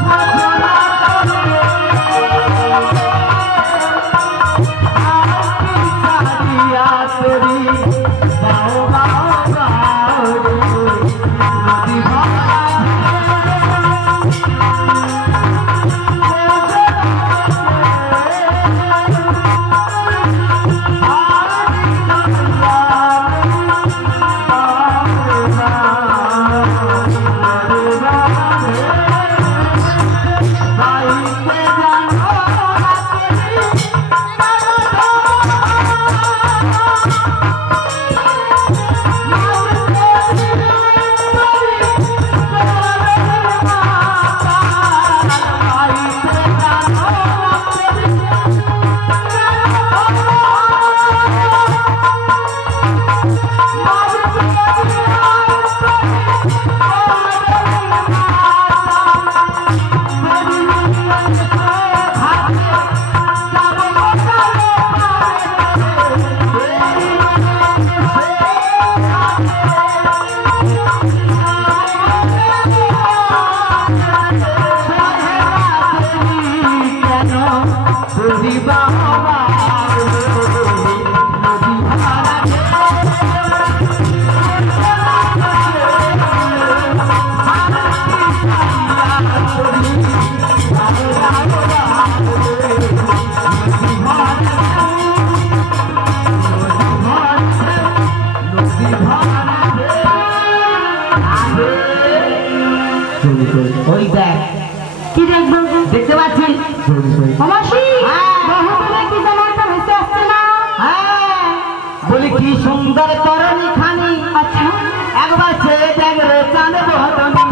বোঝে না তোকে হাতি ছাড়িয়া তরি বাও বাও বাও রে নদী ভরা ওই দেখ কি দেখবো দেখতে পাচ্ছিস মাসি হ্যাঁ। বহুদূরে কি যেন একটা ভেসে আসছে না হ্যাঁ বলি কি সুন্দর তরণী খানি আচ্ছা একবার ছেড়ে দেখ রে চাঁদে বহতনি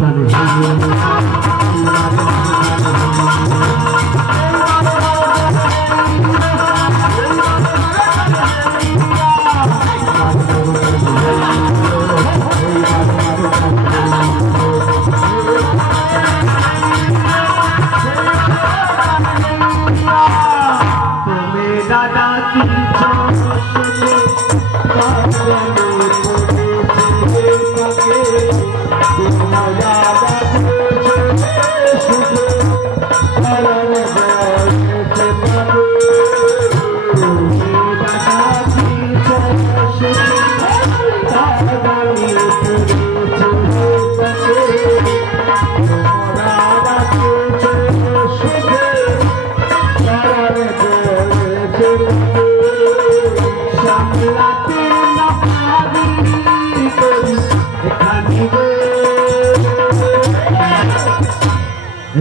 টানে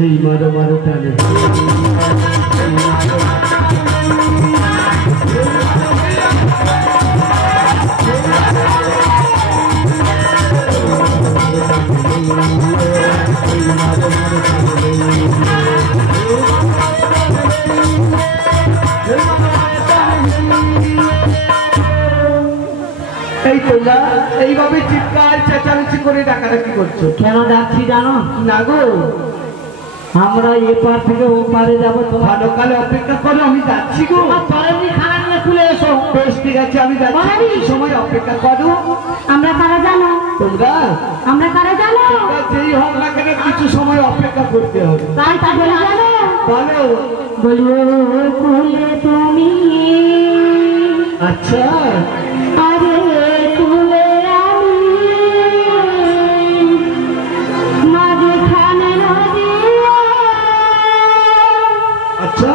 এই মারো মারো টানে এই তোমরা এইভাবে চিৎকার চেঁচামেচি করে ডাকাডাকি করছো কেন ডাকছি জানো না গো? আমরা এপার থেকে ও পারে যাবো তোমার ভালো কালে অপেক্ষা করো, আমি যাচ্ছি গো। পারেনি খানা নিয়ে খুলে এসো বেশ ঠিক আছে, আমি যাচ্ছি, কিছু সময় অপেক্ষা করো। আমরা কারা জানো? তোমরা আমরা কারা জানো? তোমরা যেই হোক না কেন কিছু সময় অপেক্ষা করতে হবে। তাই তা বলে জানো? বলো। বলবো কুলে তুমি, আচ্ছা আরে কুলে আমি, মাঝখানে নদী, আচ্ছা